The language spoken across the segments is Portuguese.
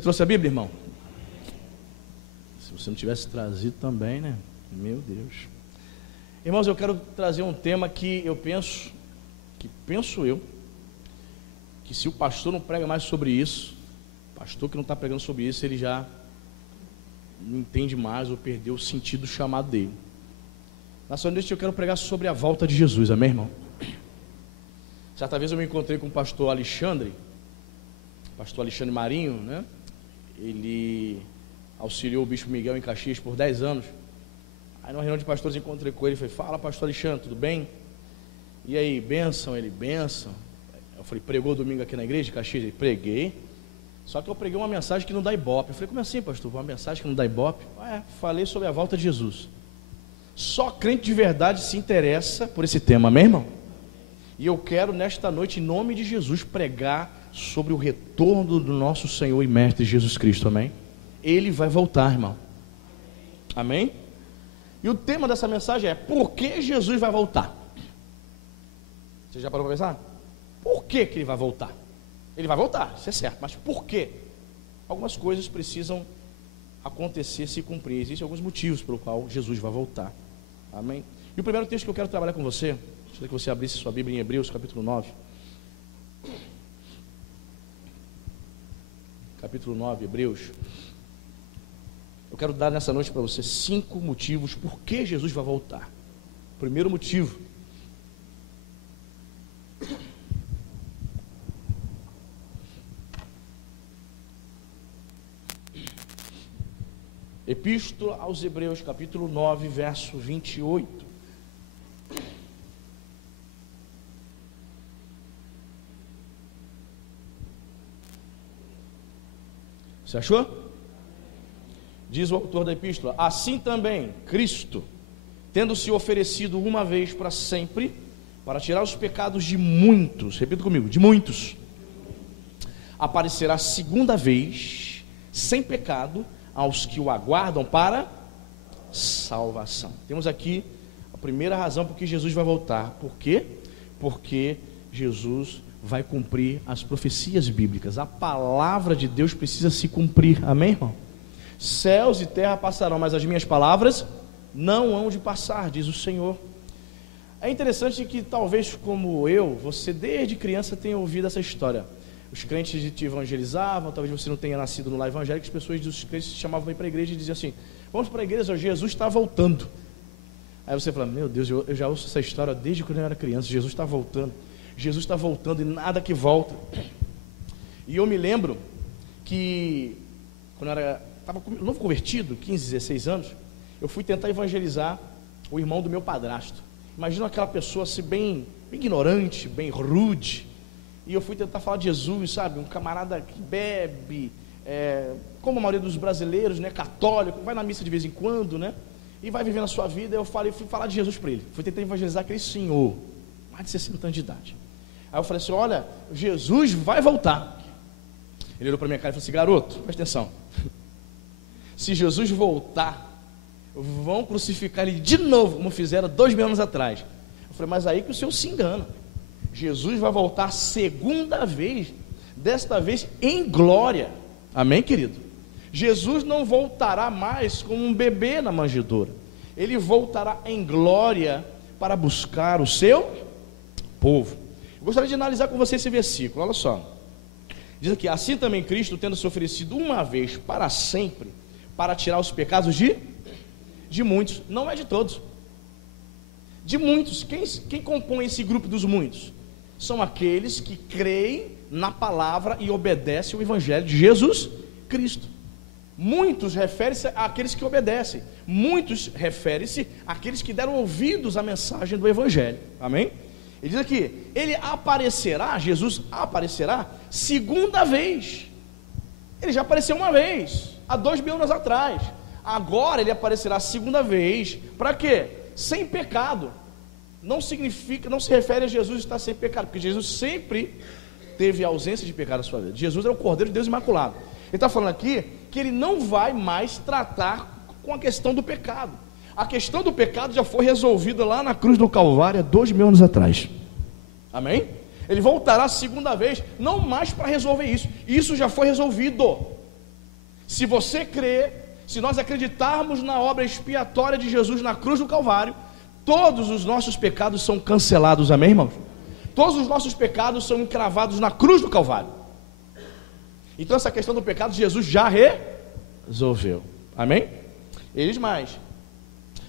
Trouxe a Bíblia, irmão? Se você não tivesse trazido também, né? Meu Deus. Irmãos, eu quero trazer um tema que penso eu, que se o pastor não prega mais sobre isso, o pastor que não está pregando sobre isso, ele já não entende mais ou perdeu o sentido do chamado dele. Nessa noite eu quero pregar sobre a volta de Jesus, amém, irmão? Certa vez eu me encontrei com o pastor Alexandre Marinho, né? Ele auxiliou o bispo Miguel em Caxias por 10 anos. Aí numa reunião de pastores encontrei com ele e falei: fala, pastor Alexandre, tudo bem? E aí, bênção? Ele, bênção. Eu falei: pregou domingo aqui na igreja de Caxias? Ele, preguei. Só que eu preguei uma mensagem que não dá ibope. Eu falei: como assim, pastor? Uma mensagem que não dá ibope? Falei sobre a volta de Jesus. Só crente de verdade se interessa por esse tema, amém, irmão? E eu quero nesta noite, em nome de Jesus, pregar sobre o retorno do nosso Senhor e Mestre Jesus Cristo, amém? Ele vai voltar, irmão, amém? E o tema dessa mensagem é: por que Jesus vai voltar? Você já parou para pensar? Por que ele vai voltar? Ele vai voltar, isso é certo, mas por quê? Algumas coisas precisam acontecer, se cumprir. Existem alguns motivos pelo qual Jesus vai voltar, amém? E o primeiro texto que eu quero trabalhar com você, gostaria que você abrisse sua Bíblia em Hebreus capítulo 9. Capítulo 9, Hebreus. Eu quero dar nessa noite para você 5 motivos por que Jesus vai voltar. Primeiro motivo: Epístola aos Hebreus, capítulo 9, verso 28. Você achou? Diz o autor da epístola: assim também Cristo, tendo se oferecido uma vez para sempre, para tirar os pecados de muitos, repita comigo, de muitos, aparecerá segunda vez, sem pecado, aos que o aguardam para salvação. Temos aqui a primeira razão por que Jesus vai voltar. Por quê? Porque Jesus vai cumprir as profecias bíblicas. A palavra de Deus precisa se cumprir, amém, irmão? Céus e terra passarão, mas as minhas palavras não hão de passar, diz o Senhor. É interessante que talvez como eu, você desde criança tenha ouvido essa história. Os crentes te evangelizavam, talvez você não tenha nascido no lar evangélico, as pessoas dos crentes te chamavam para ir para a igreja e diziam assim: vamos para a igreja, Jesus está voltando. Aí você fala: meu Deus, eu já ouço essa história desde quando eu era criança. Jesus está voltando e nada que volta. E eu me lembro que quando eu estava novo convertido, 15, 16 anos, eu fui tentar evangelizar o irmão do meu padrasto. Imagina aquela pessoa assim bem ignorante, bem rude. E eu fui tentar falar de Jesus, sabe? Um camarada que bebe, como a maioria dos brasileiros, né? Católico, vai na missa de vez em quando, né? E vai vivendo a sua vida. Eu fui falar de Jesus para ele. Fui tentar evangelizar aquele senhor, mais de 60 anos de idade. Aí eu falei assim: olha, Jesus vai voltar. Ele olhou para minha cara e falou assim: garoto, presta atenção. Se Jesus voltar, vão crucificar ele de novo, como fizeram 2.000 anos atrás. Eu falei: mas aí que o senhor se engana. Jesus vai voltar segunda vez, desta vez em glória, amém, querido? Jesus não voltará mais como um bebê na manjedoura. Ele voltará em glória para buscar o seu povo. Eu gostaria de analisar com você esse versículo, olha só. Diz aqui: assim também Cristo, tendo se oferecido uma vez para sempre, para tirar os pecados de muitos, não é de todos, de muitos. Quem compõe esse grupo dos muitos? São aqueles que creem na palavra e obedecem o evangelho de Jesus Cristo. Muitos refere-se àqueles que obedecem, muitos refere-se àqueles que deram ouvidos à mensagem do evangelho, amém? Ele diz aqui: ele aparecerá, Jesus aparecerá segunda vez. Ele já apareceu uma vez, há 2.000 anos atrás. Agora ele aparecerá segunda vez, para quê? Sem pecado. Não significa, não se refere a Jesus estar sem pecado, porque Jesus sempre teve ausência de pecado na sua vida. Jesus é o Cordeiro de Deus imaculado. Ele está falando aqui que ele não vai mais tratar com a questão do pecado. A questão do pecado já foi resolvida lá na cruz do Calvário há 2.000 anos atrás, amém? Ele voltará a segunda vez, não mais para resolver isso. Isso já foi resolvido. Se você crê, se nós acreditarmos na obra expiatória de Jesus na cruz do Calvário, todos os nossos pecados são cancelados, amém, irmãos? Todos os nossos pecados são encravados na cruz do Calvário. Então essa questão do pecado Jesus já resolveu, amém? E diz mais: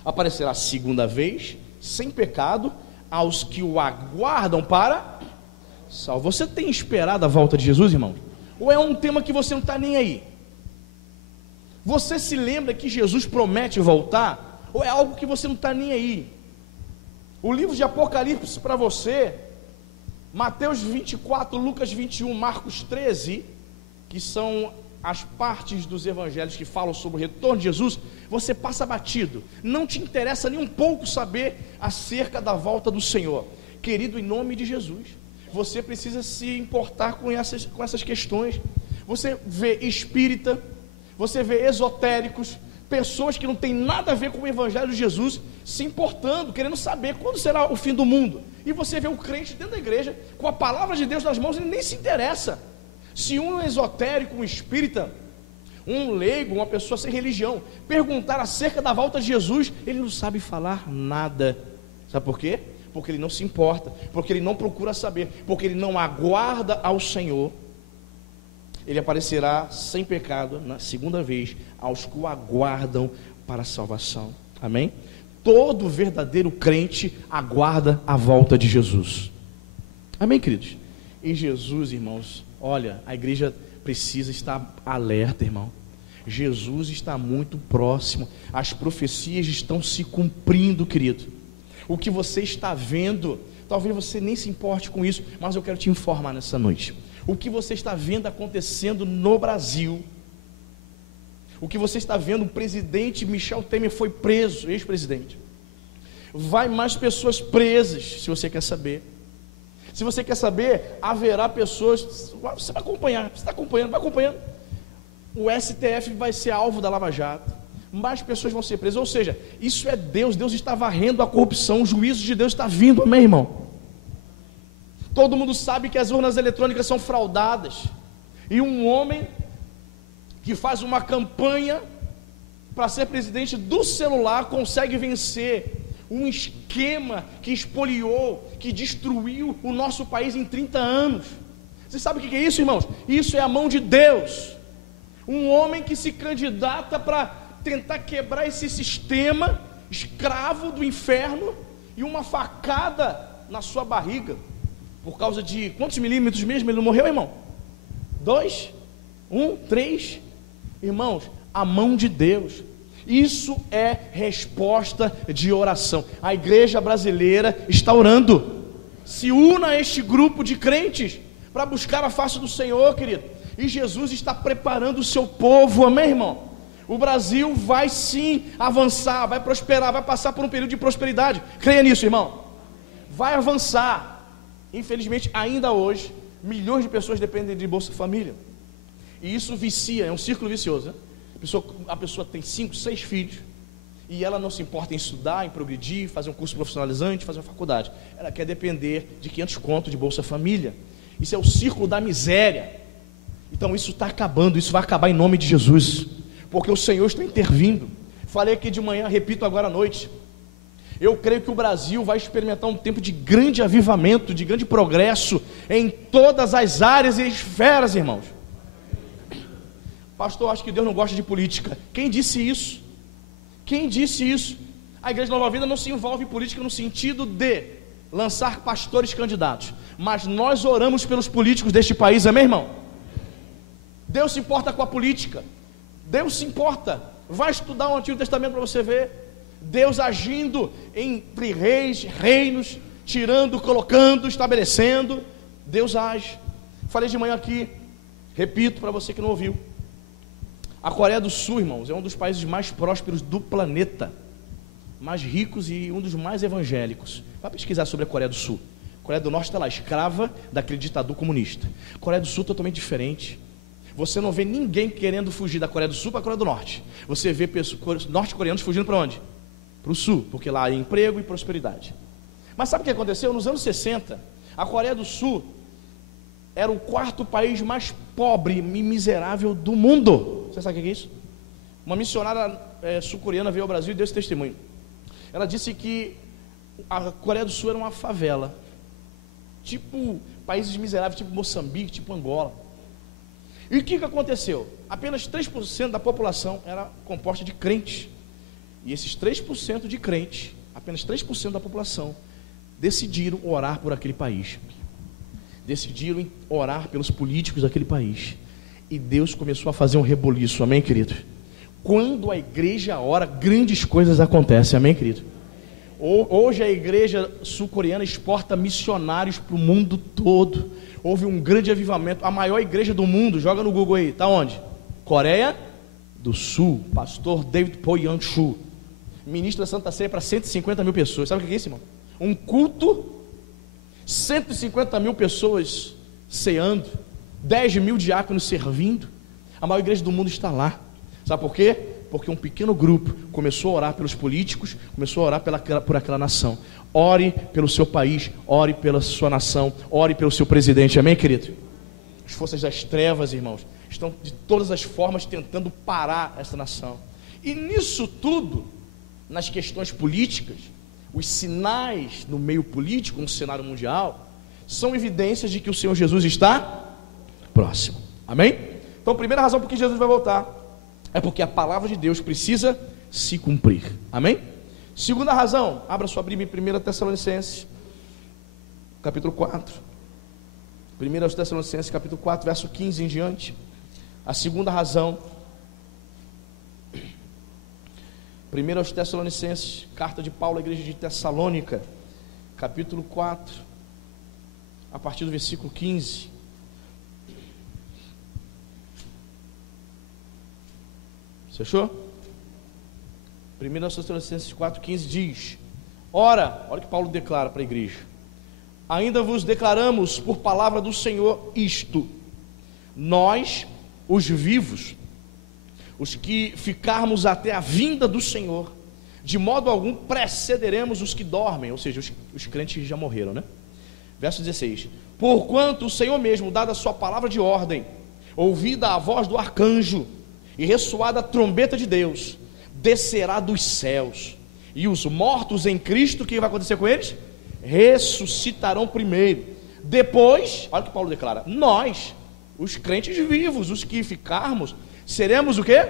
aparecerá segunda vez, sem pecado, aos que o aguardam para salvo. Você tem esperado a volta de Jesus, irmão? Ou é um tema que você não está nem aí? Você se lembra que Jesus promete voltar? Ou é algo que você não está nem aí? O livro de Apocalipse para você, Mateus 24, Lucas 21, Marcos 13, que são as partes dos evangelhos que falam sobre o retorno de Jesus, você passa batido, não te interessa nem um pouco saber acerca da volta do Senhor. Querido, em nome de Jesus, você precisa se importar com essas questões. Você vê espírita, você vê esotéricos, pessoas que não tem nada a ver com o evangelho de Jesus, se importando, querendo saber quando será o fim do mundo. E você vê o crente dentro da igreja, com a palavra de Deus nas mãos, ele nem se interessa. Se um esotérico, um espírita, um leigo, uma pessoa sem religião, perguntar acerca da volta de Jesus, ele não sabe falar nada. Sabe por quê? Porque ele não se importa, porque ele não procura saber, porque ele não aguarda ao Senhor. Ele aparecerá sem pecado na segunda vez aos que o aguardam para a salvação. Amém? Todo verdadeiro crente aguarda a volta de Jesus. Amém, queridos? E Jesus, irmãos, olha, a igreja precisa estar alerta, irmão. Jesus está muito próximo. As profecias estão se cumprindo, querido. O que você está vendo, talvez você nem se importe com isso, mas eu quero te informar nessa noite. O que você está vendo acontecendo no Brasil, o que você está vendo, o presidente Michel Temer foi preso, ex-presidente. Vai mais pessoas presas, se você quer saber. Se você quer saber, haverá pessoas, você vai acompanhar, você está acompanhando, vai acompanhando. O STF vai ser alvo da Lava Jato, mais pessoas vão ser presas, ou seja, isso é Deus, Deus está varrendo a corrupção, o juízo de Deus está vindo, amém, irmão? Todo mundo sabe que as urnas eletrônicas são fraudadas, e um homem que faz uma campanha para ser presidente do celular consegue vencer um esquema que espoliou, que destruiu o nosso país em 30 anos. Você sabe o que é isso, irmãos? Isso é a mão de Deus. Um homem que se candidata para tentar quebrar esse sistema escravo do inferno, e uma facada na sua barriga, por causa de quantos milímetros mesmo ele não morreu, irmão? 2, 1, 3, irmãos, a mão de Deus. Isso é resposta de oração. A igreja brasileira está orando. Se una a este grupo de crentes para buscar a face do Senhor, querido. E Jesus está preparando o seu povo, amém, irmão? O Brasil vai sim avançar, vai prosperar, vai passar por um período de prosperidade. Creia nisso, irmão. Vai avançar. Infelizmente, ainda hoje, milhões de pessoas dependem de Bolsa Família. E isso vicia, é um círculo vicioso, né? A pessoa tem 5, 6 filhos, e ela não se importa em estudar, em progredir, fazer um curso profissionalizante, fazer uma faculdade. Ela quer depender de 500 contos de Bolsa Família. Isso é o círculo da miséria. Então isso está acabando, isso vai acabar em nome de Jesus, porque o Senhor está intervindo. Falei aqui de manhã, repito agora à noite. Eu creio que o Brasil vai experimentar um tempo de grande avivamento, de grande progresso em todas as áreas e esferas, irmãos. Pastor, acho que Deus não gosta de política. Quem disse isso? Quem disse isso? A Igreja Nova Vida não se envolve em política no sentido de lançar pastores candidatos, mas nós oramos pelos políticos deste país, amém, irmão? Deus se importa com a política. Deus se importa. Vai estudar o Antigo Testamento para você ver Deus agindo entre reis, reinos, tirando, colocando, estabelecendo. Deus age. Falei de manhã aqui, repito para você que não ouviu. A Coreia do Sul, irmãos, é um dos países mais prósperos do planeta, mais ricos e um dos mais evangélicos. Vai pesquisar sobre a Coreia do Sul. A Coreia do Norte está lá, escrava daquele ditador comunista. A Coreia do Sul totalmente diferente. Você não vê ninguém querendo fugir da Coreia do Sul para a Coreia do Norte. Você vê norte-coreanos fugindo para onde? Para o Sul, porque lá há emprego e prosperidade. Mas sabe o que aconteceu? Nos anos 60, a Coreia do Sul era o 4º país mais pobre e miserável do mundo. Você sabe o que é isso? Uma missionária sul-coreana veio ao Brasil e deu esse testemunho. Ela disse que a Coreia do Sul era uma favela, tipo países miseráveis, tipo Moçambique, tipo Angola. E o que aconteceu? Apenas 3% da população era composta de crentes. E esses 3% de crentes, apenas 3% da população, decidiram orar por aquele país. Decidiram orar pelos políticos daquele país. E Deus começou a fazer um reboliço, amém, querido? Quando a igreja ora, grandes coisas acontecem, amém, querido? Hoje a igreja sul-coreana exporta missionários para o mundo todo. Houve um grande avivamento. A maior igreja do mundo, joga no Google aí, está onde? Coreia do Sul. Pastor David Po Young-Shu ministra a Santa Ceia para 150 mil pessoas. Sabe o que é isso, irmão? Um culto, 150 mil pessoas ceando, 10 mil diáconos servindo. A maior igreja do mundo está lá. Sabe por quê? Porque um pequeno grupo começou a orar pelos políticos, começou a orar por aquela nação. Ore pelo seu país, ore pela sua nação, ore pelo seu presidente, amém, querido? As forças das trevas, irmãos, estão de todas as formas tentando parar essa nação. E nisso tudo, nas questões políticas, os sinais no meio político, no cenário mundial, são evidências de que o Senhor Jesus está próximo, amém? Então, a primeira razão por que Jesus vai voltar é porque a palavra de Deus precisa se cumprir, amém? Segunda razão, abra sua Bíblia em 1 Tessalonicenses, capítulo 4. 1 Tessalonicenses, capítulo 4, verso 15 em diante. A segunda razão, 1 Tessalonicenses, carta de Paulo à igreja de Tessalônica, capítulo 4, a partir do versículo 15. Você achou? 1 Tessalonicenses 4,15 diz: Ora, olha o que Paulo declara para a igreja: ainda vos declaramos por palavra do Senhor isto, nós, os vivos, os que ficarmos até a vinda do Senhor, de modo algum precederemos os que dormem, ou seja, os crentes que já morreram, né? Verso 16: porquanto o Senhor mesmo, dada a sua palavra de ordem, ouvida a voz do arcanjo e ressoada a trombeta de Deus, descerá dos céus, e os mortos em Cristo, o que vai acontecer com eles? Ressuscitarão primeiro. Depois, olha o que Paulo declara: nós, os crentes vivos, os que ficarmos, seremos o quê?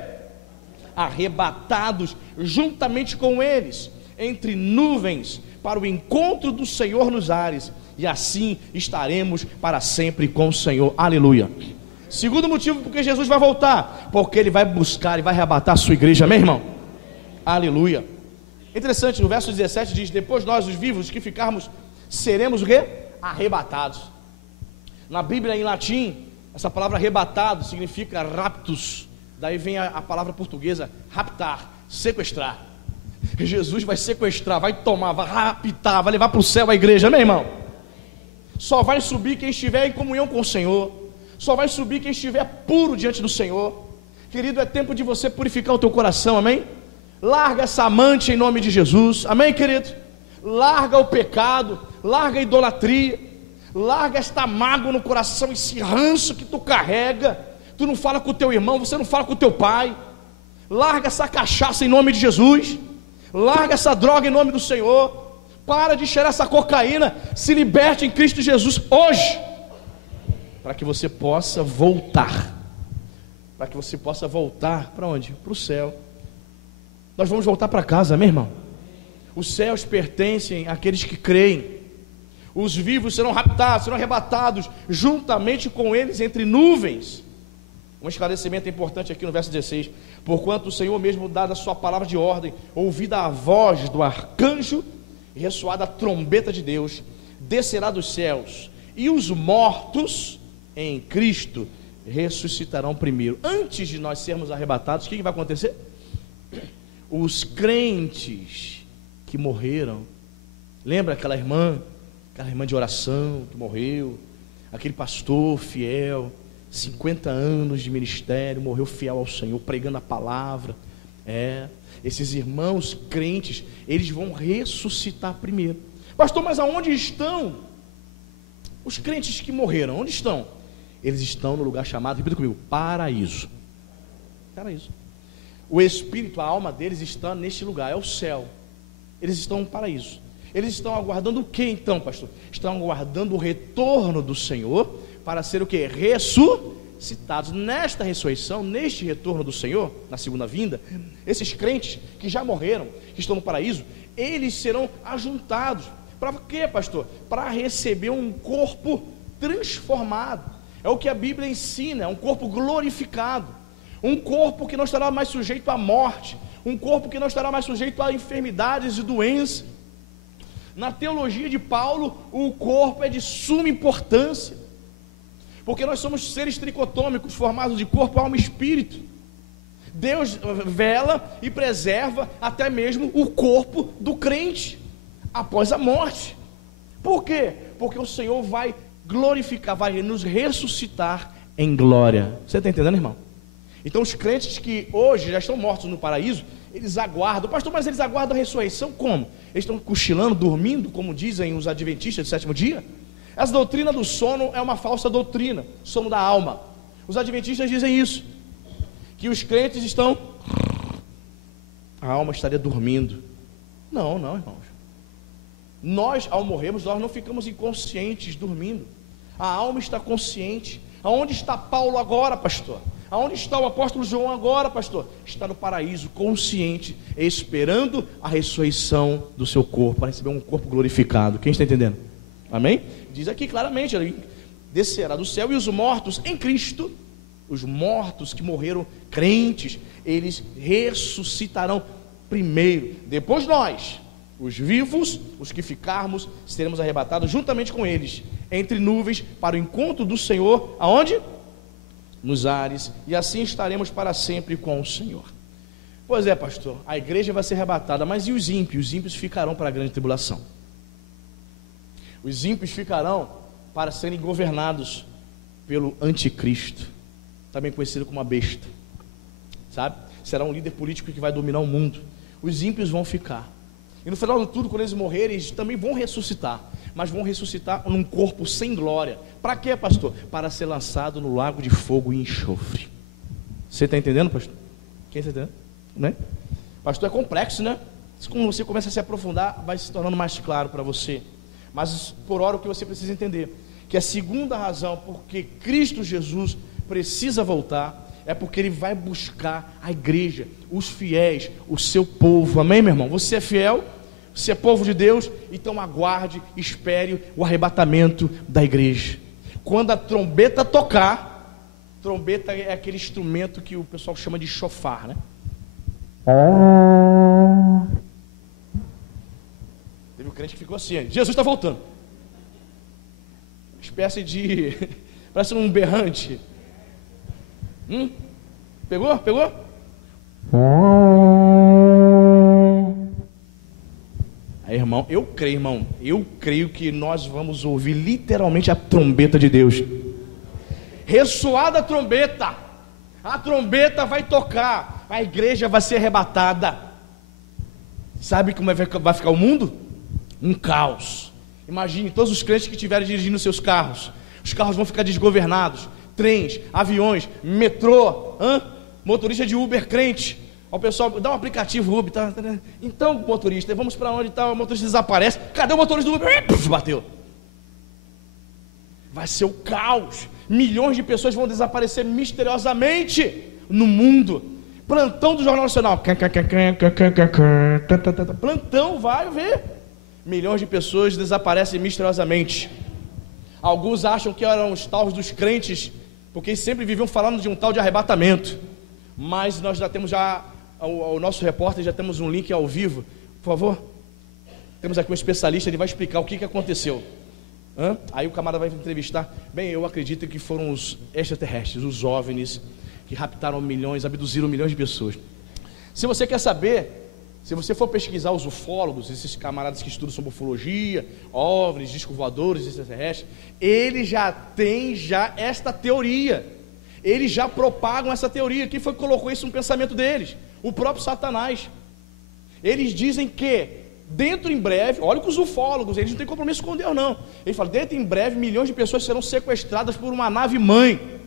Arrebatados juntamente com eles, entre nuvens, para o encontro do Senhor nos ares, e assim estaremos para sempre com o Senhor. Aleluia. Segundo motivo porque Jesus vai voltar, porque Ele vai buscar e vai arrebatar a sua igreja, amém, irmão? Aleluia. Interessante, no verso 17 diz: depois nós, os vivos, que ficarmos, seremos o quê? Arrebatados. Na Bíblia, em latim, essa palavra arrebatado significa raptus. Daí vem a palavra portuguesa raptar, sequestrar. Jesus vai sequestrar, vai tomar, vai raptar, vai levar para o céu a igreja, amém, irmão? Só vai subir quem estiver em comunhão com o Senhor. Só vai subir quem estiver puro diante do Senhor. Querido, é tempo de você purificar o teu coração, amém? Larga essa amante em nome de Jesus, amém, querido? Larga o pecado, larga a idolatria, larga esta mágoa no coração, esse ranço que tu carrega. Tu não fala com o teu irmão, você não fala com o teu pai. Larga essa cachaça em nome de Jesus, larga essa droga em nome do Senhor. Para de cheirar essa cocaína, se liberte em Cristo Jesus hoje, para que você possa voltar. Para que você possa voltar para onde? Para o céu. Nós vamos voltar para casa, meu irmão. Os céus pertencem àqueles que creem. Os vivos serão raptados, serão arrebatados juntamente com eles entre nuvens. Um esclarecimento importante aqui no verso 16: porquanto o Senhor mesmo, dada a sua palavra de ordem, ouvida a voz do arcanjo e ressoada a trombeta de Deus, descerá dos céus, e os mortos em Cristo ressuscitarão primeiro. Antes de nós sermos arrebatados, o que vai acontecer? Os crentes que morreram, lembra aquela irmã de oração que morreu, aquele pastor fiel, 50 anos de ministério, morreu fiel ao Senhor, pregando a palavra. Esses irmãos crentes, eles vão ressuscitar primeiro. Pastor, mas aonde estão os crentes que morreram? Onde estão? Eles estão no lugar chamado, repita comigo, paraíso. paraíso. O espírito, a alma deles está neste lugar, é o céu. Eles estão no paraíso. Eles estão aguardando o que então, pastor? Estão aguardando o retorno do Senhor para ser o que? Ressuscitados. Nesta ressurreição, neste retorno do Senhor, na segunda vinda, esses crentes que já morreram, que estão no paraíso, eles serão ajuntados. Para quê, pastor? Para receber um corpo transformado. É o que a Bíblia ensina, é um corpo glorificado. Um corpo que não estará mais sujeito à morte. Um corpo que não estará mais sujeito a enfermidades e doenças. Na teologia de Paulo, o corpo é de suma importância. Porque nós somos seres tricotômicos, formados de corpo, alma e espírito. Deus vela e preserva até mesmo o corpo do crente após a morte. Por quê? Porque o Senhor vai glorificar, vai nos ressuscitar em glória. Você está entendendo, irmão? Então os crentes que hoje já estão mortos no paraíso, eles aguardam. Pastor, mas eles aguardam a ressurreição como? Eles estão cochilando, dormindo, como dizem os adventistas do sétimo dia? Essa doutrina do sono é uma falsa doutrina, sono da alma. Os adventistas dizem isso, que os crentes estão, a alma estaria dormindo. Não, irmãos. Nós, ao morrermos, nós não ficamos inconscientes dormindo. A alma está consciente. Aonde está Paulo agora, pastor? Aonde está o apóstolo João agora, pastor? Está no paraíso, consciente, esperando a ressurreição do seu corpo, para receber um corpo glorificado. Quem está entendendo? Amém? Diz aqui claramente, ele descerá do céu, e os mortos em Cristo, os mortos que morreram crentes, eles ressuscitarão primeiro. Depois nós, os vivos, os que ficarmos, seremos arrebatados juntamente com eles, entre nuvens, para o encontro do Senhor. Aonde? Nos ares, e assim estaremos para sempre com o Senhor. Pois é, pastor, a igreja vai ser arrebatada, mas e os ímpios? Os ímpios ficarão para a grande tribulação. Os ímpios ficarão para serem governados pelo anticristo, também conhecido como a besta, sabe? Será um líder político que vai dominar o mundo. Os ímpios vão ficar, e no final de tudo, quando eles morrerem, eles também vão ressuscitar, mas vão ressuscitar num corpo sem glória. Para quê, pastor? Para ser lançado no lago de fogo e enxofre. Você está entendendo, pastor? Quem está entendendo? Né? Pastor, é complexo, né? Quando você começa a se aprofundar, vai se tornando mais claro para você. Mas por hora o que você precisa entender, que a segunda razão porque Cristo Jesus precisa voltar, é porque Ele vai buscar a igreja, os fiéis, o seu povo. Amém, meu irmão? Você é fiel? Você é povo de Deus? Então aguarde, espere o arrebatamento da igreja. Quando a trombeta tocar, trombeta é aquele instrumento que o pessoal chama de chofar, né? Teve um crente que ficou assim: Jesus está voltando. Espécie de parece um berrante. Pegou? Aí, irmão, eu creio que nós vamos ouvir literalmente a trombeta de Deus. Ressoar da trombeta, a trombeta vai tocar, a igreja vai ser arrebatada. Sabe como vai ficar o mundo? Um caos. Imagine todos os crentes que estiverem dirigindo seus carros. Os carros vão ficar desgovernados. Trens, aviões, metrô, motorista de Uber crente. O pessoal dá um aplicativo Uber, tá? Então, motorista, vamos para onde está? O motorista desaparece. Cadê o motorista do Uber? Bateu. Vai ser o caos. Milhões de pessoas vão desaparecer misteriosamente no mundo. Plantão do Jornal Nacional. Plantão, vai ver. Milhões de pessoas desaparecem misteriosamente. Alguns acham que eram os tais dos crentes, porque sempre viviam falando de um tal de arrebatamento. Mas nós já temos o nosso repórter, já temos um link ao vivo. Por favor, temos aqui um especialista, ele vai explicar o que aconteceu. Aí o camarada vai entrevistar. Bem, eu acredito que foram os extraterrestres, os OVNIs, que raptaram milhões, abduziram milhões de pessoas. Se você quer saber, se você for pesquisar os ufólogos, esses camaradas que estudam sobre ufologia, OVNIs, discos voadores, extraterrestres, eles já têm esta teoria. Eles já propagam essa teoria. Quem foi que colocou isso no pensamento deles? O próprio Satanás. Eles dizem que dentro em breve, olha que os ufólogos, eles não têm compromisso com Deus não. Eles falam, dentro em breve, milhões de pessoas serão sequestradas por uma nave mãe,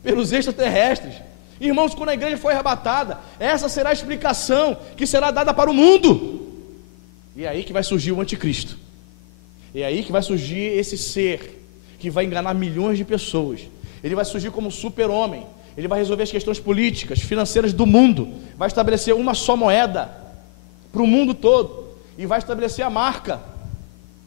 pelos extraterrestres. Irmãos, quando a igreja for arrebatada, essa será a explicação que será dada para o mundo. E é aí que vai surgir o anticristo. É aí que vai surgir esse ser que vai enganar milhões de pessoas. Ele vai surgir como super-homem. Ele vai resolver as questões políticas, financeiras do mundo. Vai estabelecer uma só moeda para o mundo todo. E vai estabelecer a marca.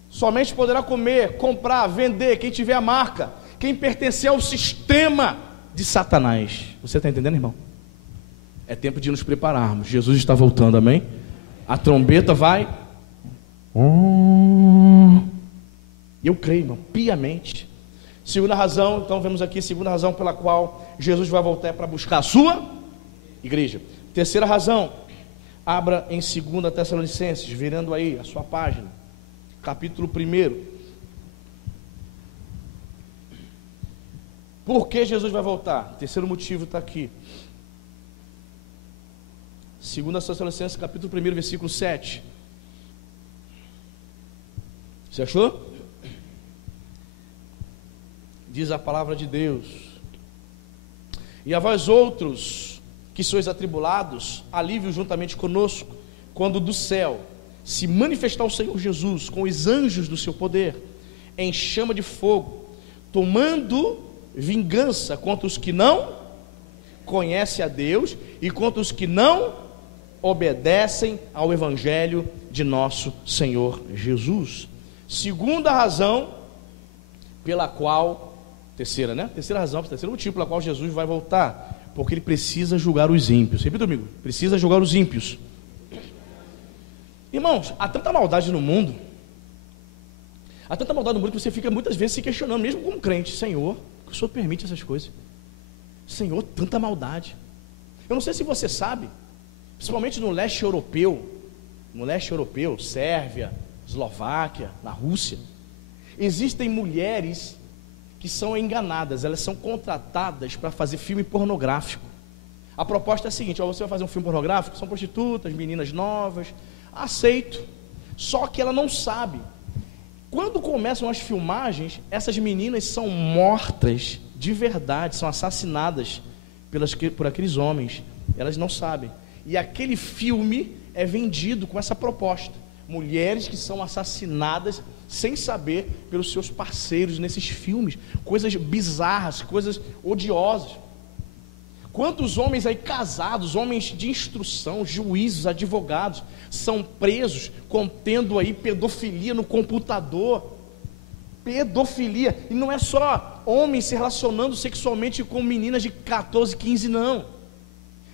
Somente poderá comer, comprar, vender quem tiver a marca, quem pertencer ao sistema de Satanás. Você está entendendo, irmão? É tempo de nos prepararmos. Jesus está voltando, amém? A trombeta vai. Eu creio, irmão, piamente. Segunda razão, então vemos aqui, segunda razão pela qual Jesus vai voltar para buscar a sua igreja. Terceira razão, abra em 2 Tessalonicenses, virando aí a sua página, capítulo 1. Por que Jesus vai voltar? Terceiro motivo está aqui. 2 Tessalonicenses, capítulo 1, versículo 7. Você achou? Diz a palavra de Deus: e a vós outros, que sois atribulados, alívio juntamente conosco, quando do céu se manifestar o Senhor Jesus, com os anjos do seu poder, em chama de fogo, tomando vingança contra os que não conhecem a Deus, e contra os que não obedecem ao Evangelho de nosso Senhor Jesus. Segunda razão pela qual, terceira razão, terceiro motivo pela qual Jesus vai voltar, porque ele precisa julgar os ímpios. Repita comigo: precisa julgar os ímpios. Irmãos, há tanta maldade no mundo, que você fica muitas vezes se questionando, mesmo como crente: Senhor, que o Senhor permite essas coisas? Senhor, tanta maldade. Eu não sei se você sabe, principalmente no leste europeu, Sérvia, Eslováquia, na Rússia, existem mulheres que são enganadas, elas são contratadas para fazer filme pornográfico. A proposta é a seguinte: você vai fazer um filme pornográfico, são prostitutas, meninas novas, aceito, só que ela não sabe. Quando começam as filmagens, essas meninas são mortas de verdade, são assassinadas por aqueles homens, elas não sabem, e aquele filme é vendido com essa proposta: mulheres que são assassinadas sem saber pelos seus parceiros nesses filmes, coisas bizarras, coisas odiosas. Quantos homens aí casados, homens de instrução, juízes, advogados, são presos contendo aí pedofilia no computador? Pedofilia, e não é só homens se relacionando sexualmente com meninas de 14, 15, não.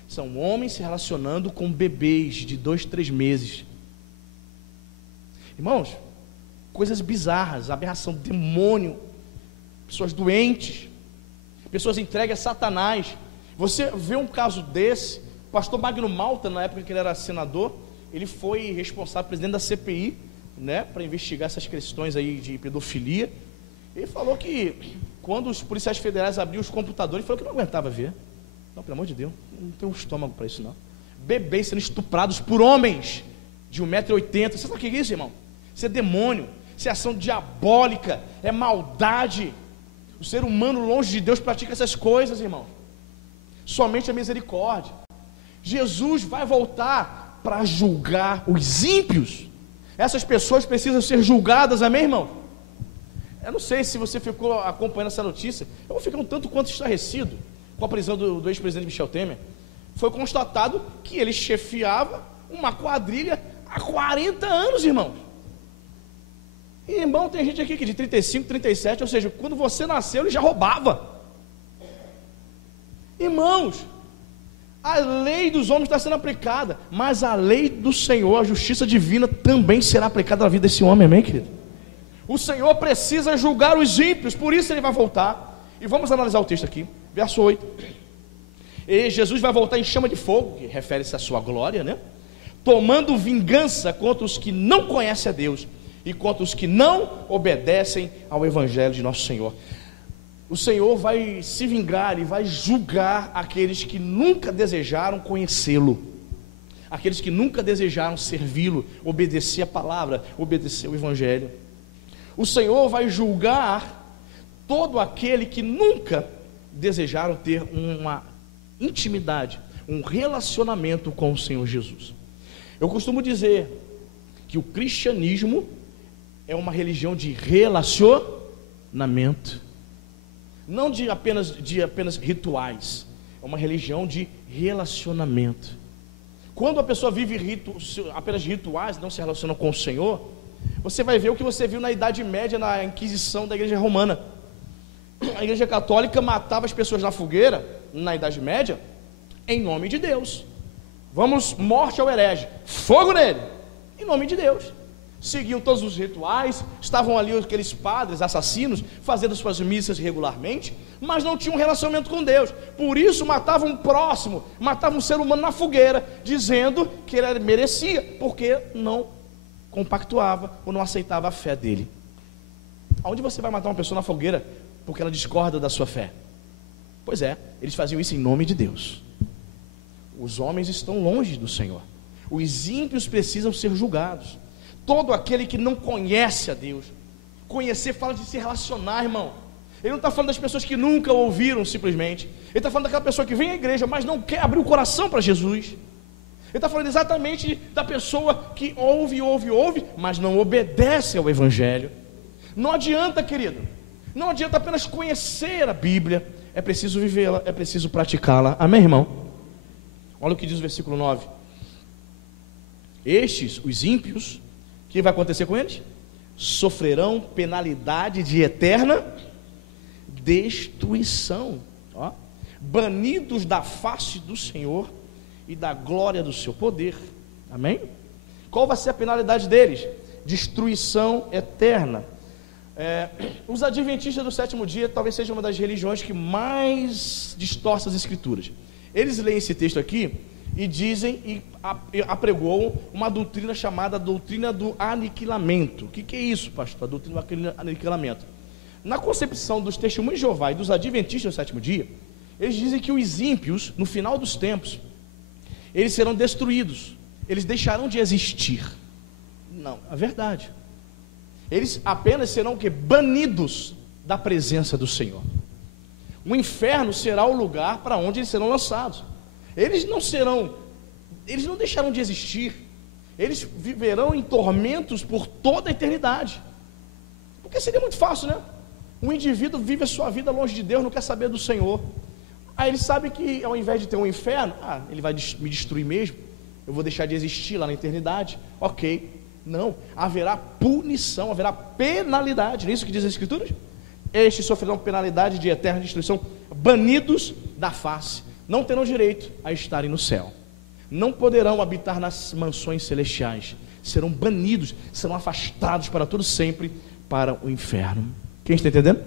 São homens se relacionando com bebês de 2, 3 meses. Irmãos, coisas bizarras, aberração, demônio, pessoas doentes, pessoas entregues a Satanás. Você vê um caso desse, o pastor Magno Malta, na época que ele era senador, ele foi responsável, presidente da CPI, para investigar essas questões aí de pedofilia. Ele falou que quando os policiais federais abriam os computadores, ele falou que não aguentava ver. Não, pelo amor de Deus, não tem um estômago para isso não. Bebês sendo estuprados por homens de 1,80 m. Você sabe o que é isso, irmão? Isso é demônio, isso é ação diabólica, é maldade. O ser humano longe de Deus pratica essas coisas, irmão. Somente a misericórdia. Jesus vai voltar para julgar os ímpios. Essas pessoas precisam ser julgadas, amém, irmão? Eu não sei se você ficou acompanhando essa notícia. Eu vou ficar um tanto quanto estarrecido com a prisão do ex-presidente Michel Temer. Foi constatado que ele chefiava uma quadrilha há 40 anos, irmão. E, irmão, tem gente aqui que de 35, 37, ou seja, quando você nasceu ele já roubava. Irmãos, a lei dos homens está sendo aplicada, mas a lei do Senhor, a justiça divina, também será aplicada na vida desse homem, amém, querido? O Senhor precisa julgar os ímpios, por isso ele vai voltar. E vamos analisar o texto aqui, verso 8. E Jesus vai voltar em chama de fogo, que refere-se à sua glória, tomando vingança contra os que não conhecem a Deus e contra os que não obedecem ao Evangelho de nosso Senhor. O Senhor vai se vingar e vai julgar aqueles que nunca desejaram conhecê-lo, aqueles que nunca desejaram servi-lo, obedecer a palavra, obedecer o Evangelho. O Senhor vai julgar todo aquele que nunca desejaram ter intimidade, um relacionamento com o Senhor Jesus. Eu costumo dizer que o cristianismo é uma religião de relacionamento, não de apenas rituais. É uma religião de relacionamento. Quando a pessoa vive apenas rituais, não se relaciona com o Senhor, você vai ver o que você viu na Idade Média, na Inquisição da Igreja Romana. A Igreja Católica matava as pessoas na fogueira, na Idade Média, em nome de Deus. Vamos, morte ao herege, fogo nele, em nome de Deus. Seguiam todos os rituais, estavam ali aqueles padres assassinos, fazendo suas missas regularmente, mas não tinham um relacionamento com Deus. Por isso matavam um próximo, matavam um ser humano na fogueira, dizendo que ele merecia, porque não compactuava ou não aceitava a fé dele. Aonde você vai matar uma pessoa na fogueira porque ela discorda da sua fé? Pois é, eles faziam isso em nome de Deus. Os homens estão longe do Senhor. Os ímpios precisam ser julgados. Todo aquele que não conhece a Deus, conhecer fala de se relacionar, irmão. Ele não está falando das pessoas que nunca ouviram simplesmente. Ele está falando daquela pessoa que vem à igreja, mas não quer abrir o coração para Jesus. Ele está falando exatamente da pessoa que ouve, mas não obedece ao Evangelho. Não adianta, querido, não adianta apenas conhecer a Bíblia, é preciso vivê-la, é preciso praticá-la. Amém, irmão? Olha o que diz o versículo 9. Estes, os ímpios, o que vai acontecer com eles? Sofrerão penalidade de eterna destruição, ó, banidos da face do Senhor e da glória do seu poder. Amém? Qual vai ser a penalidade deles? Destruição eterna. Os adventistas do sétimo dia talvez seja uma das religiões que mais distorce as escrituras. Eles leem esse texto aqui e dizem e apregoam uma doutrina chamada doutrina do aniquilamento. O que é isso, pastor? A doutrina do aniquilamento. Na concepção dos testemunhos de Jeová e dos adventistas do sétimo dia, eles dizem que os ímpios, no final dos tempos, eles serão destruídos, eles deixarão de existir. Não, é verdade. Eles apenas serão o quê? Banidos da presença do Senhor. O inferno será o lugar para onde eles serão lançados. Eles não deixarão de existir. Eles viverão em tormentos por toda a eternidade. Porque seria muito fácil, né? Um indivíduo vive a sua vida longe de Deus, não quer saber do Senhor. Aí ele sabe que ao invés de ter um inferno, ele vai me destruir mesmo, eu vou deixar de existir lá na eternidade. Ok, não, haverá punição, haverá penalidade. Não é isso que diz as Escrituras? Estes sofrerão penalidade de eterna destruição, banidos da face, não terão direito a estarem no céu, não poderão habitar nas mansões celestiais, serão banidos, serão afastados para todo sempre para o inferno. Quem está entendendo?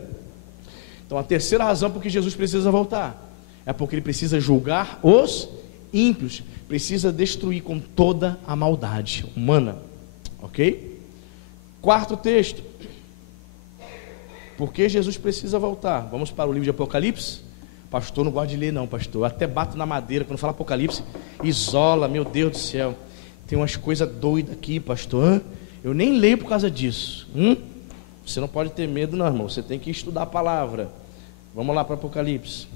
Então a terceira razão por que Jesus precisa voltar é porque ele precisa julgar os ímpios, precisa destruir com toda a maldade humana. Ok? Quarto texto. Por que Jesus precisa voltar? Vamos para o livro de Apocalipse. Pastor, não gosto de ler não, pastor. Eu até bato na madeira quando fala Apocalipse, isola, meu Deus do céu. Tem umas coisas doidas aqui, pastor. Eu nem leio por causa disso. Você não pode ter medo não, irmão. Você tem que estudar a palavra. Vamos lá para Apocalipse.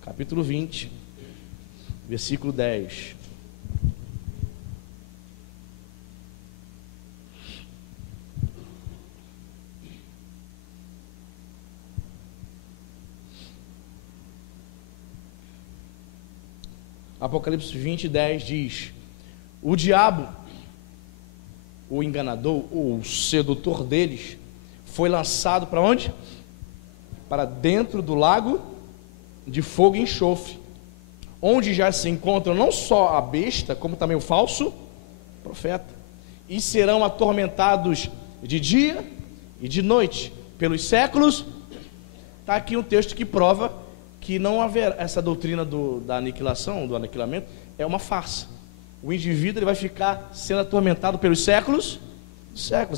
Capítulo 20, versículo 10. Apocalipse 20, 10 diz: o diabo, o enganador, o sedutor deles, foi lançado para onde? Para dentro do lago de fogo e enxofre, onde já se encontram não só a besta, como também o falso profeta, e serão atormentados de dia e de noite, pelos séculos. Está aqui um texto que prova que não haverá essa doutrina da aniquilação, do aniquilamento, é uma farsa. O indivíduo ele vai ficar sendo atormentado pelos séculos,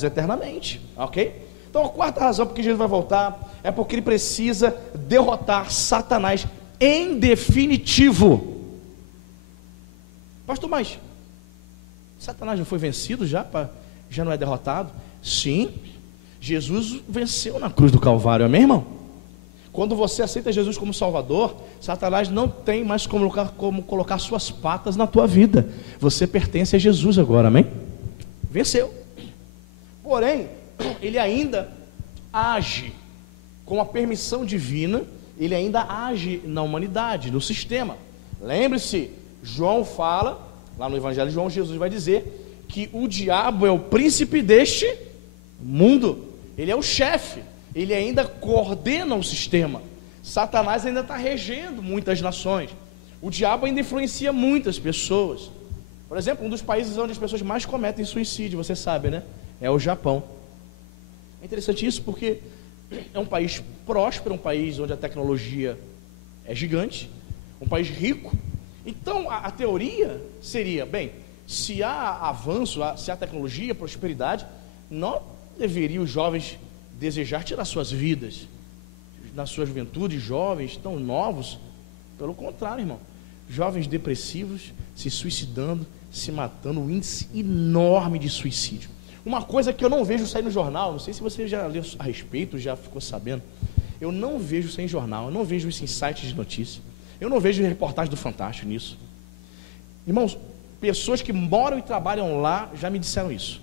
eternamente, ok? Então a quarta razão por que Jesus vai voltar é porque ele precisa derrotar Satanás em definitivo. Pastor, mas Satanás não foi vencido já não é derrotado? Sim, Jesus venceu na cruz do Calvário, amém, irmão? Quando você aceita Jesus como Salvador, Satanás não tem mais como colocar suas patas na tua vida. Você pertence a Jesus agora, amém? Venceu. Porém, ele ainda age com a permissão divina, ele ainda age na humanidade, no sistema. Lembre-se, João fala, lá no Evangelho de João, Jesus vai dizer que o diabo é o príncipe deste mundo, ele é o chefe, ele ainda coordena o sistema. Satanás ainda está regendo muitas nações, o diabo ainda influencia muitas pessoas. Por exemplo, um dos países onde as pessoas mais cometem suicídio, você sabe, né? É o Japão. É interessante isso porque é um país próspero, um país onde a tecnologia é gigante, um país rico. Então a teoria seria, bem, se há avanço, se há tecnologia, prosperidade, não deveriam os jovens desejar tirar suas vidas, na sua juventude, jovens tão novos. Pelo contrário, irmão, jovens depressivos, se suicidando, se matando, um índice enorme de suicídio. Uma coisa que eu não vejo sair no jornal, não sei se você já leu a respeito, já ficou sabendo, eu não vejo isso em jornal, eu não vejo isso em sites de notícia, eu não vejo reportagem do Fantástico nisso. Irmãos, pessoas que moram e trabalham lá já me disseram isso.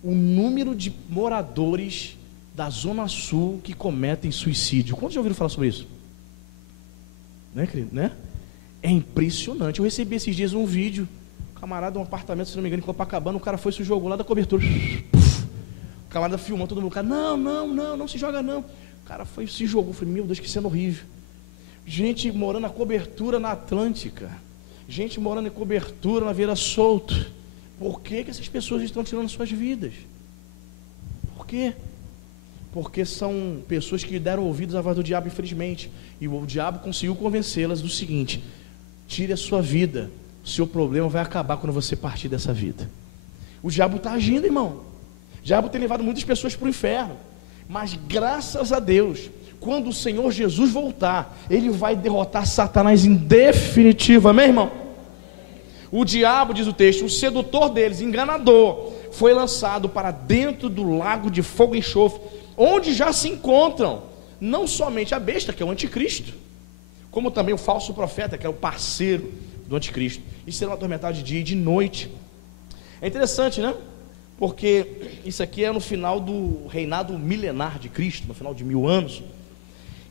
O número de moradores da Zona Sul que cometem suicídio. Quantos já ouviram falar sobre isso? Né, querido? Né? É impressionante. Eu recebi esses dias um vídeo, um camarada, um apartamento, se não me engano, em Copacabana, o cara foi e se jogou lá da cobertura. O camarada filmou todo mundo, o cara, não se joga não. O cara foi e se jogou. Eu falei, meu Deus, que cena horrível. Gente morando na cobertura na Atlântica, gente morando em cobertura na Vieira Solto. Por que essas pessoas estão tirando suas vidas? Por quê? Porque são pessoas que deram ouvidos à voz do diabo, infelizmente, e o diabo conseguiu convencê-las do seguinte: tire a sua vida, o seu problema vai acabar quando você partir dessa vida. O diabo está agindo, irmão. O diabo tem levado muitas pessoas para o inferno, mas graças a Deus, quando o Senhor Jesus voltar, Ele vai derrotar Satanás em definitivo, amém, irmão? O diabo, diz o texto, o sedutor deles, enganador, foi lançado para dentro do lago de fogo e enxofre, onde já se encontram não somente a besta, que é o anticristo, como também o falso profeta, que é o parceiro do anticristo, e serão atormentados de dia e de noite. É interessante, né? Porque isso aqui é no final do reinado milenar de Cristo, no final de 1000 anos,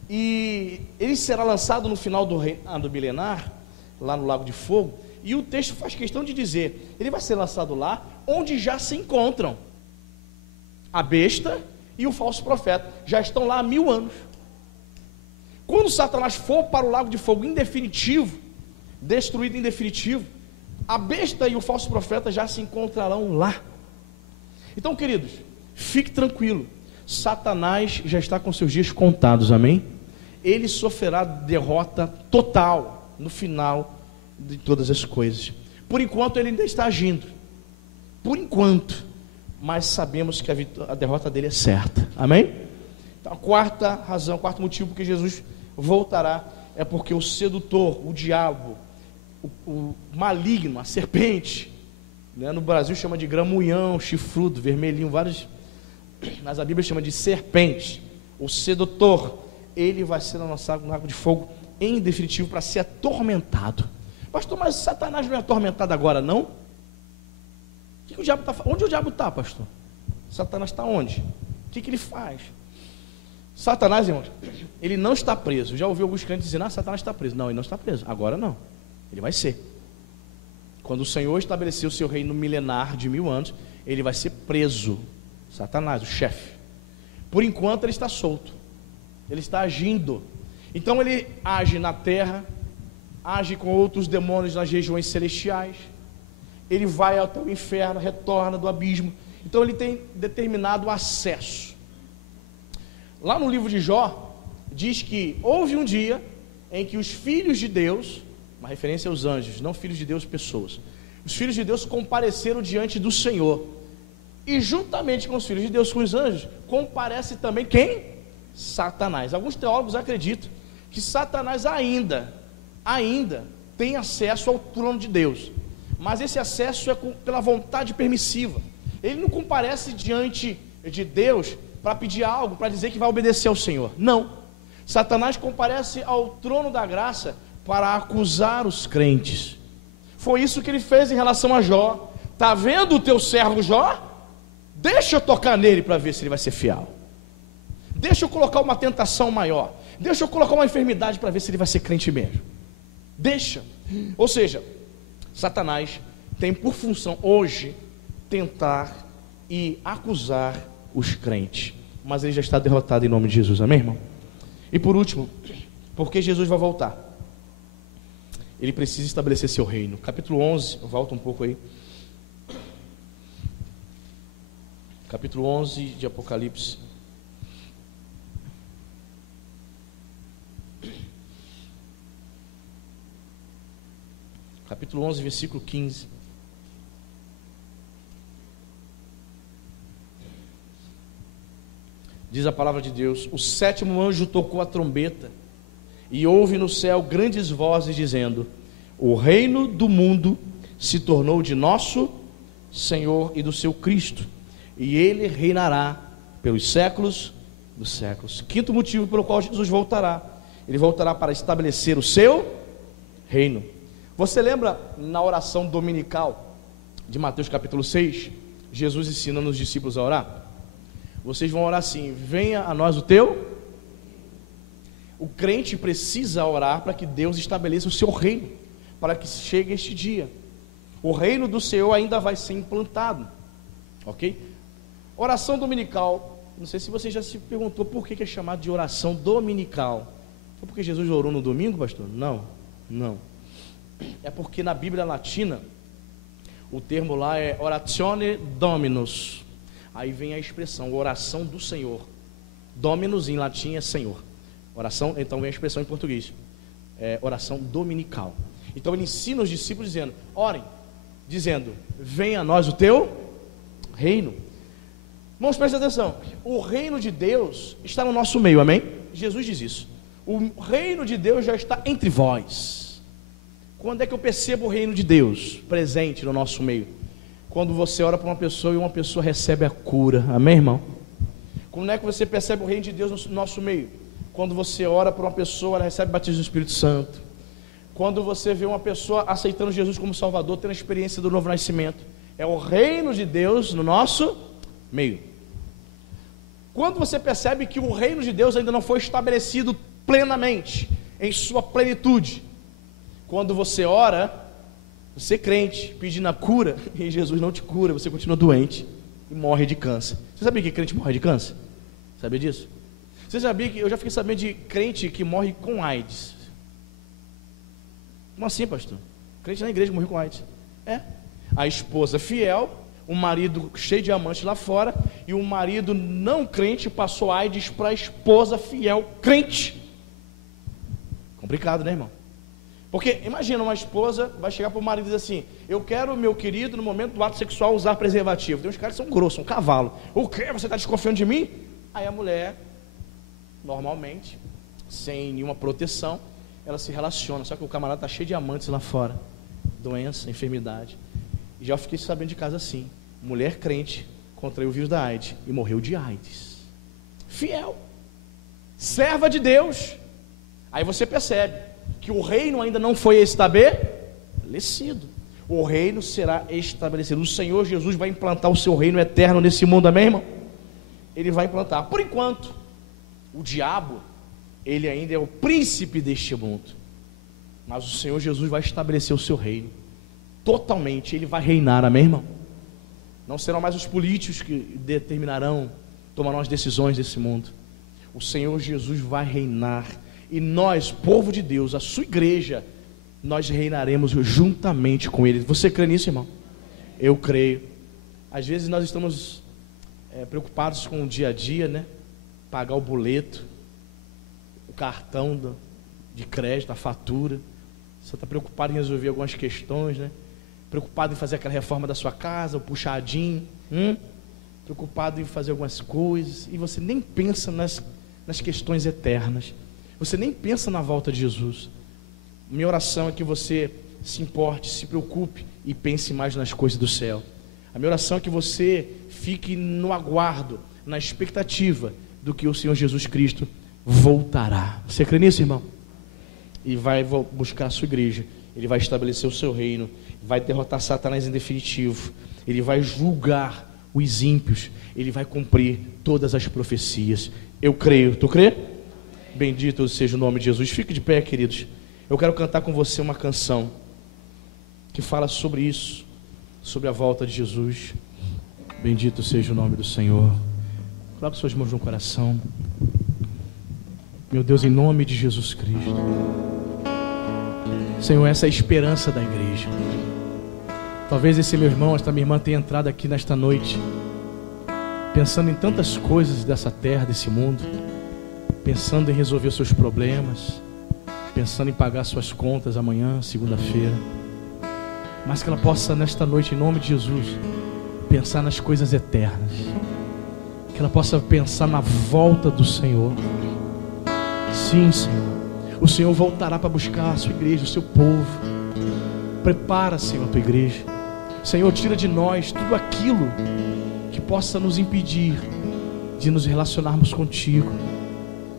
e ele será lançado no final do reinado milenar, lá no lago de fogo. E o texto faz questão de dizer, ele vai ser lançado lá, onde já se encontram a besta e o falso profeta, já estão lá há 1000 anos. Quando Satanás for para o lago de fogo em definitivo, destruído em definitivo, a besta e o falso profeta já se encontrarão lá. Então, queridos, fique tranquilo, Satanás já está com seus dias contados, amém? Ele sofrerá derrota total no final de todas as coisas. Por enquanto ele ainda está agindo, por enquanto, mas sabemos que a derrota dele é certa, amém? Então a quarta razão, o quarto motivo porque Jesus voltará, é porque o sedutor, o diabo, o maligno, a serpente, né, no Brasil chama de gramunhão, chifrudo, vermelhinho, vários, mas a Bíblia chama de serpente, o sedutor, ele vai ser lançado no lago de fogo em definitivo para ser atormentado. Pastor, mas Satanás não é atormentado agora, não? O que o diabo está fazendo? Onde o diabo está, pastor? Satanás está onde? O que ele faz? Satanás, irmãos, ele não está preso. Já ouvi alguns crentes dizendo, Satanás está preso. Não, ele não está preso. Agora não. Ele vai ser. Quando o Senhor estabeleceu o seu reino milenar de 1000 anos, ele vai ser preso. Satanás, o chefe. Por enquanto ele está solto. Ele está agindo. Então ele age na terra, age com outros demônios nas regiões celestiais, ele vai até o inferno, retorna do abismo. Então ele tem determinado acesso. Lá no livro de Jó, diz que houve um dia em que os filhos de Deus, uma referência aos anjos, não filhos de Deus, pessoas, os filhos de Deus compareceram diante do Senhor, e juntamente com os filhos de Deus, com os anjos, comparece também quem? Satanás. Alguns teólogos acreditam que Satanás ainda tem acesso ao trono de Deus, mas esse acesso é pela vontade permissiva. Ele não comparece diante de Deus para pedir algo, para dizer que vai obedecer ao Senhor, não. Satanás comparece ao trono da graça para acusar os crentes. Foi isso que ele fez em relação a Jó. Está vendo o teu servo Jó? Deixa eu tocar nele para ver se ele vai ser fiel. Deixa eu colocar uma tentação maior. Deixa eu colocar uma enfermidade para ver se ele vai ser crente mesmo. Deixa. Ou seja, Satanás tem por função hoje tentar e acusar os crentes. Mas ele já está derrotado em nome de Jesus, amém, irmão? E por último, porque Jesus vai voltar? Ele precisa estabelecer seu reino. Capítulo 11, volta um pouco aí. Capítulo 11 de Apocalipse. Capítulo 11, versículo 15. Diz a palavra de Deus: o sétimo anjo tocou a trombeta, e houve no céu grandes vozes dizendo: o reino do mundo se tornou de nosso Senhor e do seu Cristo, e ele reinará pelos séculos dos séculos. Quinto motivo pelo qual Jesus voltará: ele voltará para estabelecer o seu reino. Você lembra na oração dominical de Mateus capítulo 6, Jesus ensinando os discípulos a orar? Vocês vão orar assim: venha a nós o teu. O crente precisa orar para que Deus estabeleça o seu reino, para que chegue este dia. O reino do Senhor ainda vai ser implantado, ok? Oração dominical, não sei se você já se perguntou por que é chamado de oração dominical. Foi porque Jesus orou no domingo, pastor? Não. É porque na Bíblia Latina o termo lá é oratione dominus. Aí vem a expressão oração do Senhor. Dominus em latim é Senhor. Oração, então vem a expressão em português, oração dominical. Então ele ensina os discípulos dizendo: orem, dizendo: venha a nós o teu reino. Irmãos, prestem atenção, o reino de Deus está no nosso meio, amém? Jesus diz isso: o reino de Deus já está entre vós. Quando é que eu percebo o reino de Deus presente no nosso meio? Quando você ora para uma pessoa e uma pessoa recebe a cura, amém, irmão? Quando é que você percebe o reino de Deus no nosso meio? Quando você ora para uma pessoa, ela recebe o batismo do Espírito Santo. Quando você vê uma pessoa aceitando Jesus como Salvador, tendo a experiência do novo nascimento. É o reino de Deus no nosso meio. Quando você percebe que o reino de Deus ainda não foi estabelecido plenamente, em sua plenitude. Quando você ora, você crente, pedindo a cura, e Jesus não te cura, você continua doente e morre de câncer. Você sabia que crente morre de câncer? Sabia disso? Você sabia que eu já fiquei sabendo de crente que morre com AIDS? Como assim, pastor? Crente na igreja morreu com AIDS. A esposa fiel, o marido cheio de amantes lá fora, e o marido não crente passou AIDS para a esposa fiel crente. Complicado, né, irmão? Porque imagina, uma esposa vai chegar para o marido e dizer assim: eu quero, meu querido, no momento do ato sexual usar preservativo. Tem uns caras que são grossos, um cavalo. O quê? Você está desconfiando de mim? Aí a mulher, normalmente, sem nenhuma proteção, ela se relaciona. Só que o camarada está cheio de amantes lá fora. Doença, enfermidade. E já fiquei sabendo de casa assim: mulher crente contraiu o vírus da AIDS e morreu de AIDS. Fiel, serva de Deus. Aí você percebe que o reino ainda não foi estabelecido. O reino será estabelecido. O Senhor Jesus vai implantar o seu reino eterno nesse mundo, amém, irmão? Ele vai implantar. Por enquanto, o diabo, ele ainda é o príncipe deste mundo. Mas o Senhor Jesus vai estabelecer o seu reino totalmente. Ele vai reinar, amém, irmão? Não serão mais os políticos que determinarão, tomarão as decisões desse mundo. O Senhor Jesus vai reinar. E nós, povo de Deus, a sua igreja, nós reinaremos juntamente com Ele. Você crê nisso, irmão? Eu creio. Às vezes nós estamos preocupados com o dia a dia, né? Pagar o boleto, o cartão de crédito, a fatura. Você está preocupado em resolver algumas questões, né? Preocupado em fazer aquela reforma da sua casa, o puxadinho. Preocupado em fazer algumas coisas. E você nem pensa nas questões eternas. Você nem pensa na volta de Jesus. Minha oração é que você se importe, se preocupe e pense mais nas coisas do céu. A minha oração é que você fique no aguardo, na expectativa do que o Senhor Jesus Cristo voltará. Você crê nisso, irmão? E vai buscar a sua igreja. Ele vai estabelecer o seu reino, vai derrotar Satanás em definitivo. Ele vai julgar os ímpios. Ele vai cumprir todas as profecias. Eu creio. Tu crê? Bendito seja o nome de Jesus. Fique de pé, queridos. Eu quero cantar com você uma canção que fala sobre isso, sobre a volta de Jesus. Bendito seja o nome do Senhor. Coloque suas mãos no coração. Meu Deus, em nome de Jesus Cristo. Senhor, essa é a esperança da igreja. Talvez esse meu irmão, esta minha irmã tenha entrado aqui nesta noite pensando em tantas coisas dessa terra, desse mundo, pensando em resolver os seus problemas, pensando em pagar suas contas amanhã, segunda-feira, mas que ela possa nesta noite, em nome de Jesus, pensar nas coisas eternas, que ela possa pensar na volta do Senhor. Sim, Senhor, o Senhor voltará para buscar a sua igreja, o seu povo. Prepara, Senhor, a tua igreja. Senhor, tira de nós tudo aquilo que possa nos impedir de nos relacionarmos contigo.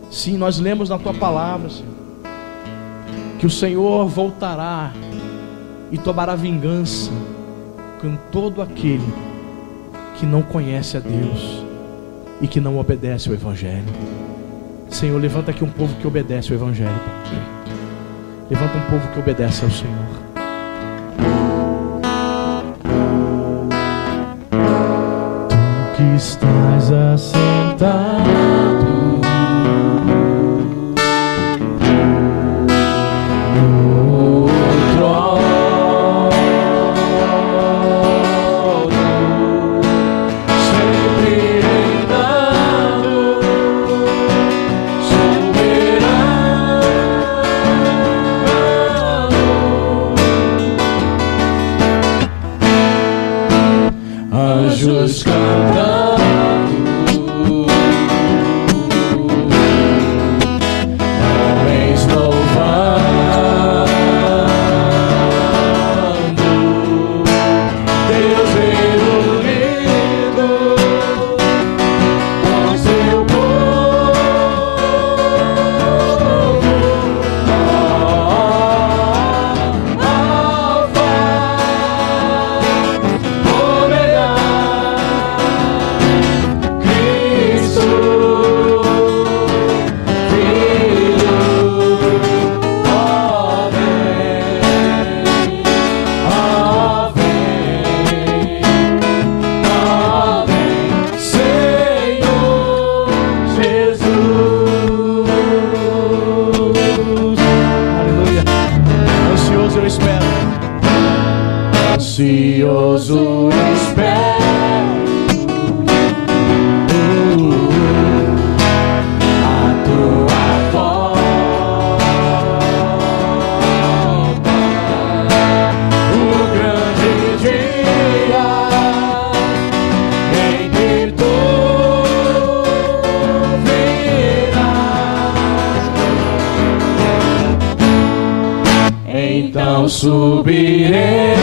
Sim, nós lemos na tua palavra, Senhor, que o Senhor voltará e tomará vingança com todo aquele que não conhece a Deus e que não obedece ao Evangelho. Senhor, levanta aqui um povo que obedece ao Evangelho, Pai. Levanta um povo que obedece ao Senhor. Tu que estás assentado no trono, sempre reinando, anjos cantando, homens louvando, Deus reunido com seu povo, ansioso espero a tua volta, o grande dia em que tu virás. Então subiremos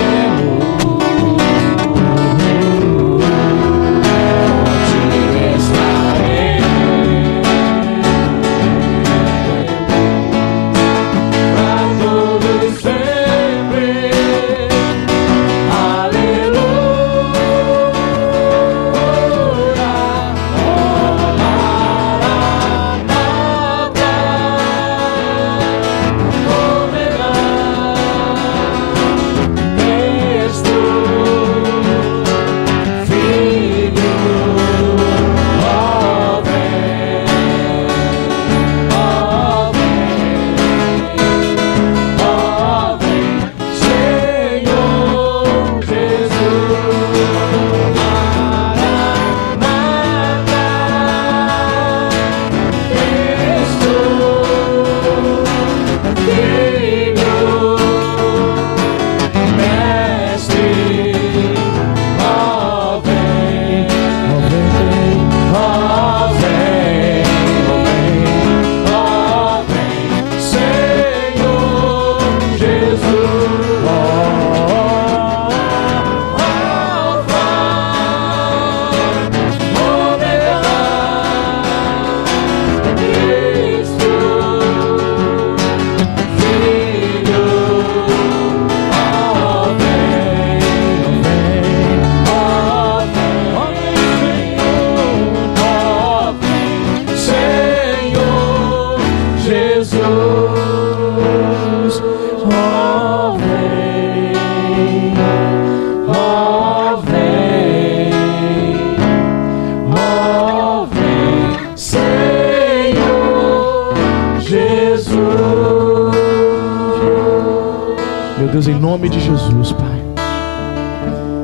Meu Deus, em nome de Jesus, Pai,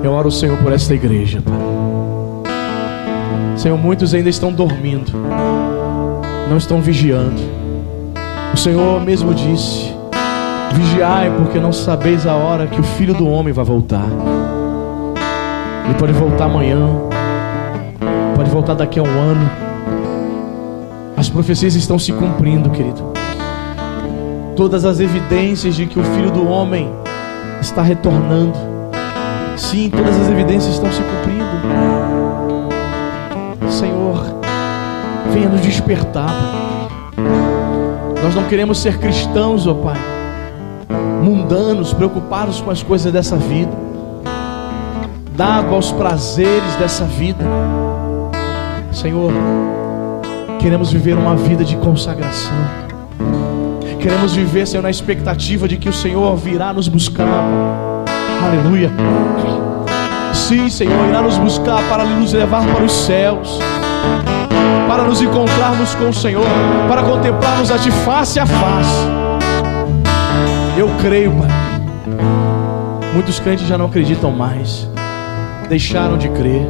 eu oro, Senhor, por esta igreja, Pai. Senhor, muitos ainda estão dormindo, não estão vigiando. O Senhor mesmo disse: vigiai, porque não sabeis a hora que o Filho do Homem vai voltar. Ele pode voltar amanhã, pode voltar daqui a um ano. As profecias estão se cumprindo, querido. Todas as evidências de que o Filho do Homem está retornando, sim, todas as evidências estão se cumprindo. Senhor, venha nos despertar, Pai. Nós não queremos ser cristãos, ó Pai, mundanos, preocupados com as coisas dessa vida, dado aos prazeres dessa vida. Senhor, queremos viver uma vida de consagração. Queremos viver, Senhor, na expectativa de que o Senhor virá nos buscar. Aleluia. Sim, Senhor, irá nos buscar para nos levar para os céus, para nos encontrarmos com o Senhor, para contemplarmos a Ti face a face. Eu creio, Pai. Muitos crentes já não acreditam mais, deixaram de crer,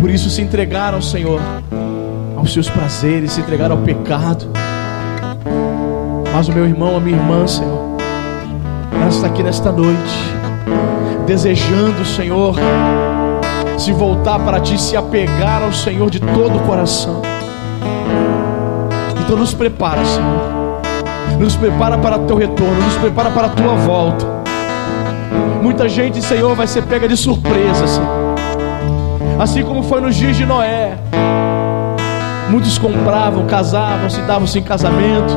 por isso se entregaram, Senhor, aos seus prazeres, se entregaram ao pecado. Mas o meu irmão, a minha irmã, Senhor, ela está aqui nesta noite, desejando, Senhor, se voltar para Ti, se apegar ao Senhor de todo o coração. Então nos prepara, Senhor, nos prepara para o Teu retorno, nos prepara para a Tua volta. Muita gente, Senhor, vai ser pega de surpresa, Senhor, assim como foi nos dias de Noé. Muitos compravam, casavam, se davam-se em casamento,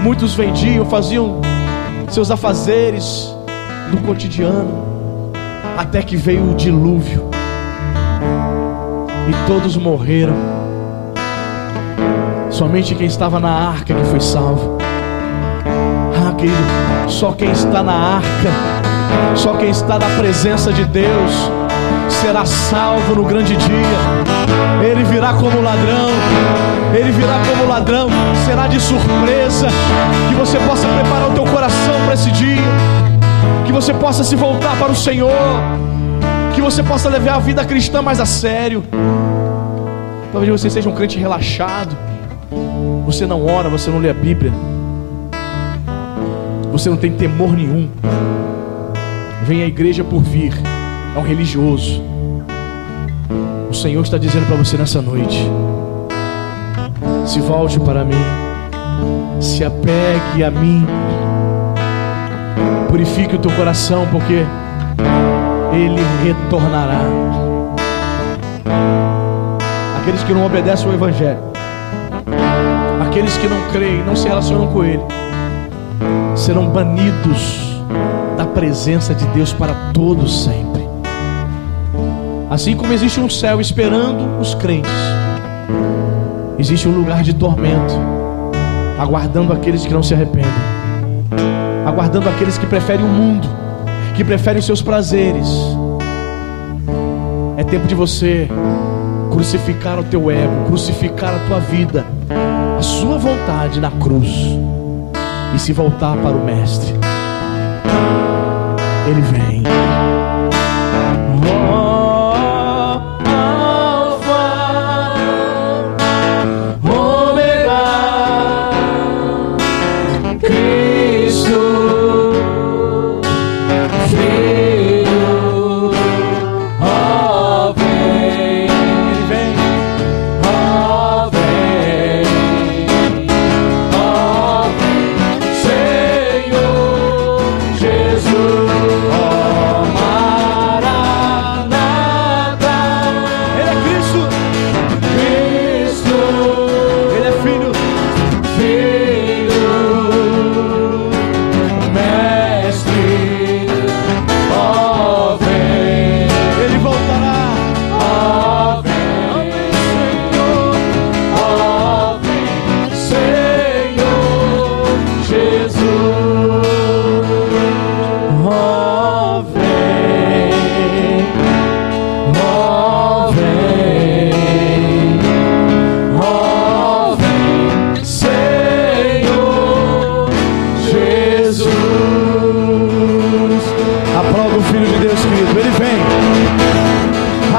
muitos vendiam, faziam seus afazeres do cotidiano, até que veio o dilúvio e todos morreram. Somente quem estava na arca que foi salvo. Ah, querido, só quem está na arca, só quem está na presença de Deus será salvo no grande dia. Ele virá como ladrão, Ele virá como ladrão. Será de surpresa. Que você possa preparar o teu coração para esse dia, que você possa se voltar para o Senhor, que você possa levar a vida cristã mais a sério. Talvez você seja um crente relaxado, você não ora, você não lê a Bíblia, você não tem temor nenhum, vem à igreja por vir, é um religioso. O Senhor está dizendo para você nessa noite: se volte para mim, se apegue a mim, purifique o teu coração, porque Ele retornará. Aqueles que não obedecem ao Evangelho, aqueles que não creem, não se relacionam com Ele, serão banidos da presença de Deus para todos sempre. Assim como existe um céu esperando os crentes, existe um lugar de tormento aguardando aqueles que não se arrependem, aguardando aqueles que preferem o mundo, que preferem os seus prazeres. É tempo de você crucificar o teu ego, crucificar a tua vida, a sua vontade na cruz, e se voltar para o Mestre. Ele vem. Jesus,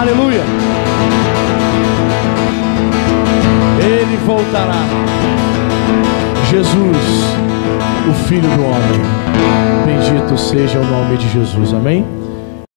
Aleluia. Ele voltará. Jesus, o Filho do Homem. Bendito seja o nome de Jesus. Amém.